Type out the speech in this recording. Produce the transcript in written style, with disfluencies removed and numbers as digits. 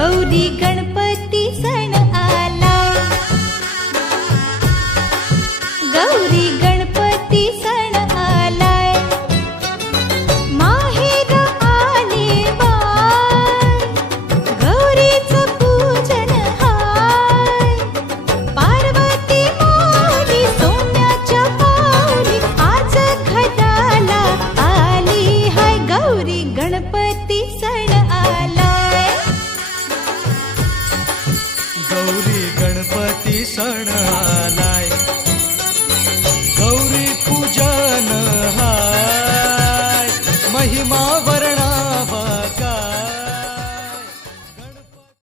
गौरी गणपती सण आलाय, गौरी गणपती सण आलाय, माहेर आले बाय, गौरीचं पूजन हाय, पार्वती माऊली सोन्याच्या पाऊली आज घराला आली हाय, गौरी गणपती सण आलाय, गौरी गणपती सण आलाय, गौरी पूजन हाय, महिमा वर्ण